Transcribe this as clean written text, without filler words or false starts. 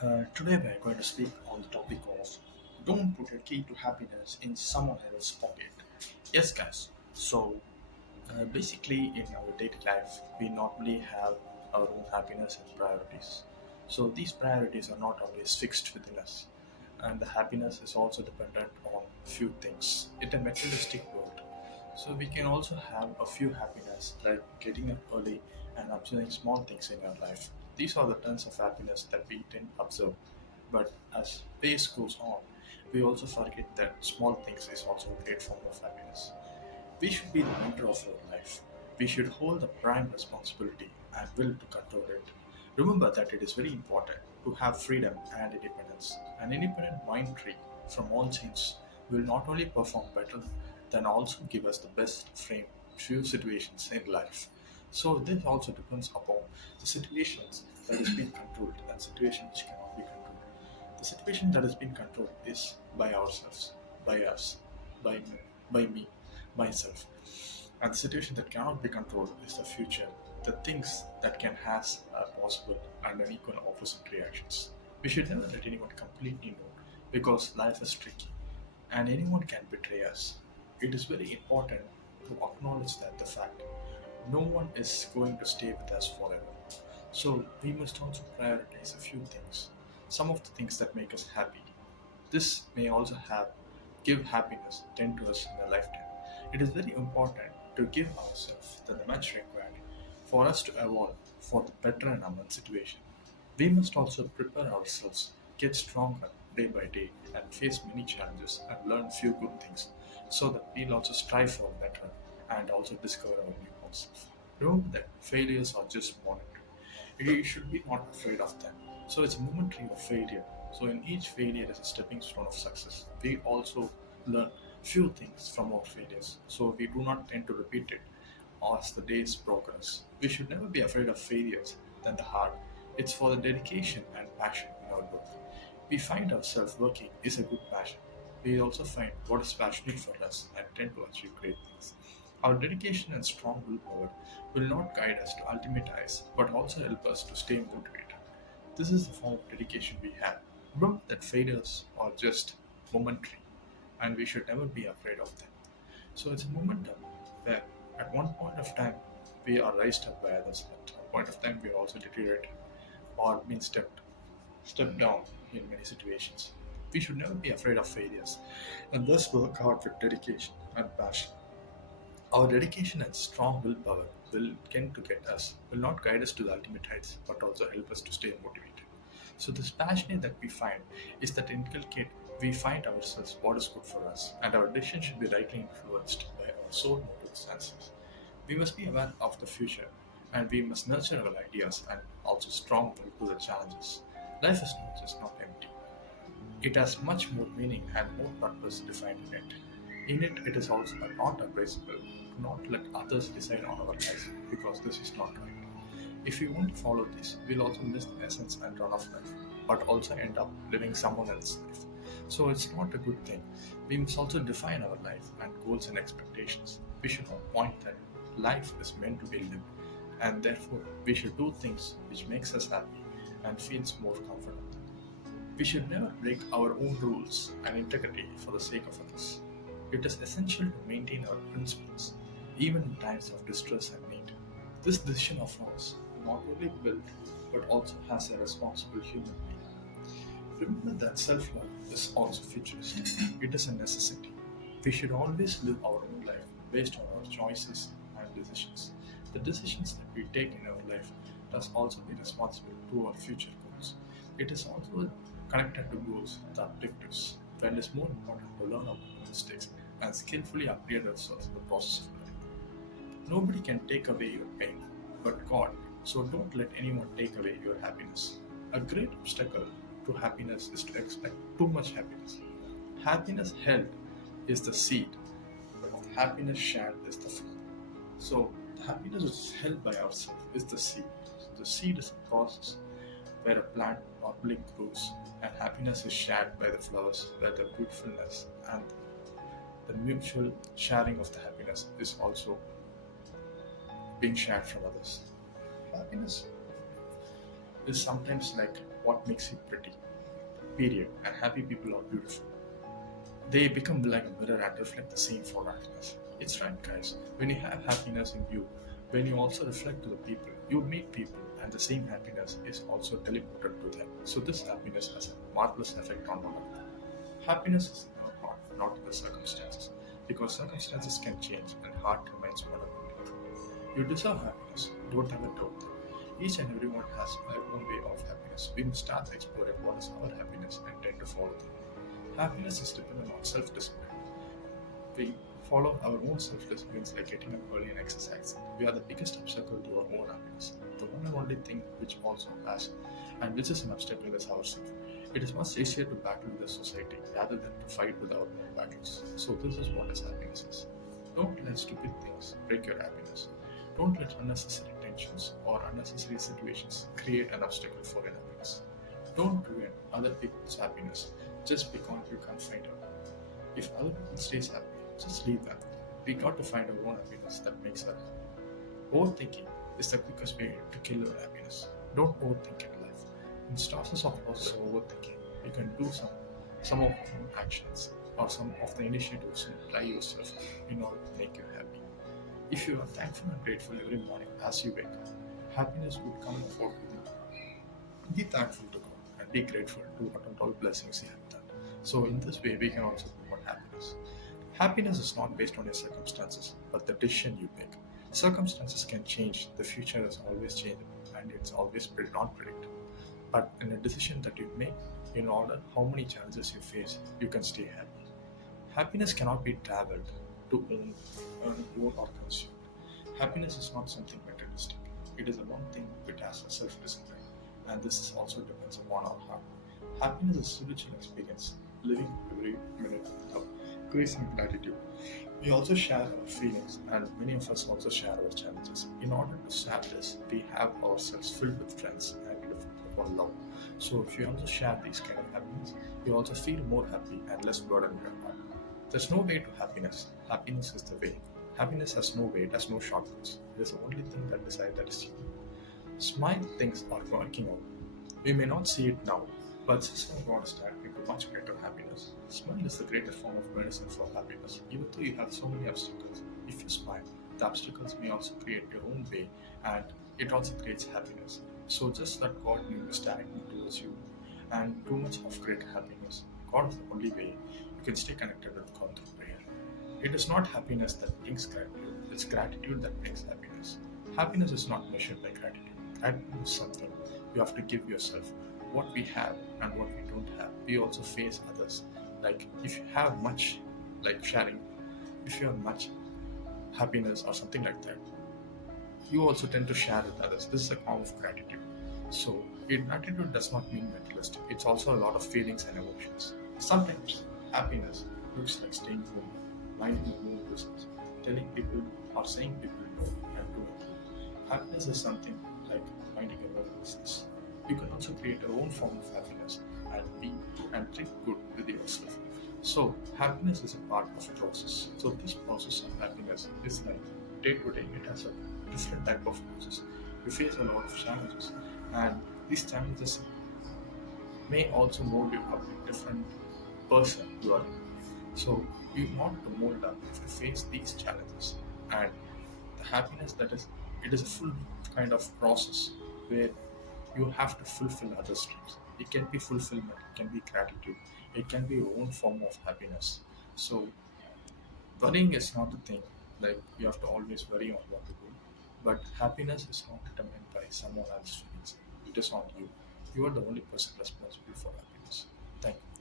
Today we are going to speak on the topic of don't put your key to happiness in someone else's pocket. Yes, guys. Basically, in our daily life, we normally have our own happiness and priorities. So these priorities are not always fixed within us, and the happiness is also dependent on few things. It's a materialistic world, so we can also have a few happiness like getting up early and observing small things in our life. These are the tons of happiness that we didn't observe. But as days goes on, we also forget that small things is also a great form of happiness. We should be the mentor of our life. We should hold the prime responsibility and will to control it. Remember that it is very important to have freedom and independence. An independent mind tree from all change will not only perform better than also give us the best frame few situations in life. So this also depends upon the situations that is being controlled and situations which cannot be controlled. The situation that has been controlled is by ourselves, by us, by me, by me, myself. And the situation that cannot be controlled is the future, the things that can has a possible and an equal opposite reactions. We should never let anyone completely know because life is tricky and anyone can betray us. It is very important to acknowledge that the fact no one is going to stay with us forever. So we must also prioritize a few things. Some of the things that make us happy. This may also have give happiness tend to us in a lifetime. It is very important to give ourselves the much required for us to evolve for the better and amend situation. We must also prepare ourselves, get stronger day by day, and face many challenges and learn few good things so that we'll also strive for better and also discover our new ourselves. Remember that failures are just momentary. You should be not afraid of them. So it's momentary of failure. So in each failure is a stepping stone of success. We also learn few things from our failures. So we do not tend to repeat it as the days progress. We should never be afraid of failures than the heart. It's for the dedication and passion in our work. We find ourselves working is a good passion. We also find what is passionate for us and tend to achieve great things. Our dedication and strong willpower will not guide us to ultimate heights, but also help us to stay motivated. This is the form of dedication we have. Remember that failures are just momentary, and we should never be afraid of them. So it's a momentum where at one point of time we are raised up by others, at a point of time we are also deteriorated or been stepped down in many situations. We should never be afraid of failures and thus work hard with dedication and passion. Our dedication and strong willpower will tend to get us, will not guide us to the ultimate heights, but also help us to stay motivated. So this passion that we find is that inculcate we find ourselves what is good for us, and our decision should be rightly influenced by our soul motives and senses. We must be aware of the future, and we must nurture our ideas and also strong will to the challenges. Life is not just not empty. It has much more meaning and more purpose defined in it. In it, it is also not unreasonable to not let others decide on our life because this is not right. If we won't follow this, we'll also miss the essence and run of life, but also end up living someone else's life. So it's not a good thing. We must also define our life and goals and expectations. We should not point that life is meant to be lived, and therefore we should do things which makes us happy and feels more comfortable. We should never break our own rules and integrity for the sake of others. It is essential to maintain our principles, even in times of distress and need. This decision of ours not only built but also has a responsible human being. Remember that self love is also futuristic, it is a necessity. We should always live our own life based on our choices and decisions. The decisions that we take in our life must also be responsible to our future goals. It is also connected to goals and objectives, where it is more important to learn about mistakes and skillfully upgrade ourselves in the process of learning. Nobody can take away your pain but God, so don't let anyone take away your happiness. A great obstacle to happiness is to expect too much happiness. Happiness held is the seed, but happiness shared is the fruit. So, the happiness which is held by ourselves is the seed. The seed is a process where a plant normally grows, and happiness is shared by the flowers, where the beautifulness and the mutual sharing of the happiness is also being shared from others. Happiness is sometimes like what makes you pretty. Period. And happy people are beautiful. They become like a mirror and reflect the same for happiness. It's right, guys. When you have happiness in you, when you also reflect to the people, you meet people, and the same happiness is also teleported to them. So this happiness has a marvelous effect on one another. Happiness is in our heart, not in the circumstances, because circumstances can change and heart remains permanent. You deserve happiness. Don't ever doubt that. Each and everyone has their own way of happiness. We must start exploring what is our happiness and tend to follow them. Happiness is dependent on self-discipline. We follow our own self-disciplines like getting up early and exercise. We are the biggest obstacle to our own happiness. The one and only thing which also has and which is an obstacle is ourselves. It is much easier to battle with the society rather than to fight with our own battles. So this is what is happiness is. Don't let stupid things break your happiness. Don't let unnecessary tensions or unnecessary situations create an obstacle for your happiness. Don't ruin other people's happiness just because you can't find out. If other people stays happy, just leave them. We got to find our own happiness that makes us happy. Overthinking is the quickest way to kill your happiness. Don't overthink in life. In process of overthinking, you can do some of your own actions or some of the initiatives and apply yourself in order to make you happy. If you are thankful and grateful every morning as you wake up, happiness would come about with you. Be thankful to God and be grateful to what all blessings He has done. So, in this way, we can also promote happiness. Happiness is not based on your circumstances, but the decision you make. Circumstances can change, the future is always changing, and it's always not predictable. But in a decision that you make, in order how many challenges you face, you can stay happy. Happiness cannot be traveled to own or consumed. Happiness is not something materialistic. It is the one thing which has a self-discipline, and this is also depends upon our heart. Happiness is a spiritual experience, living every minute with love, grace and gratitude. We also share our feelings, and many of us also share our challenges. In order to share this, we have ourselves filled with friends and with upon love. So, if you also share these kind of happiness, you also feel more happy and less burden in your heart. There's no way to happiness. Happiness is the way. Happiness has no way, it has no shortcuts. It is the only thing that decides that is you. Smile things are working out. We may not see it now, but system brought us back into much greater happiness. Smile is the greatest form of medicine for happiness. Even though you have so many obstacles, if you smile, the obstacles may also create your own way and it also creates happiness. So just that God is directing towards you and too much of great happiness. God is the only way you can stay connected with God through prayer. It is not happiness that brings gratitude, it's gratitude that brings happiness. Happiness is not measured by gratitude. Gratitude is something you have to give yourself. What we have and what we don't have, we also face others. Like if you have much, like sharing, if you have much happiness or something like that, you also tend to share with others. This is a form of gratitude. So, gratitude does not mean materialistic. It's also a lot of feelings and emotions. Sometimes happiness looks like staying home, minding your own business, telling people or saying people no and doing no. Happiness is something like minding your own business. You can also create your own form of happiness and be and think good with yourself. So happiness is a part of the process. So this process of happiness is like day to day. It has a different type of process. You face a lot of challenges, and these challenges may also mold you up a different person you are. So you want to mold up if you face these challenges, and the happiness that is it is a full kind of process where you have to fulfill other dreams. It can be fulfillment, it can be gratitude, it can be your own form of happiness. So worrying is not a thing. Like you have to always worry on what to do. But happiness is not determined by someone else's feelings. It is on you. You are the only person responsible for happiness. Thank you.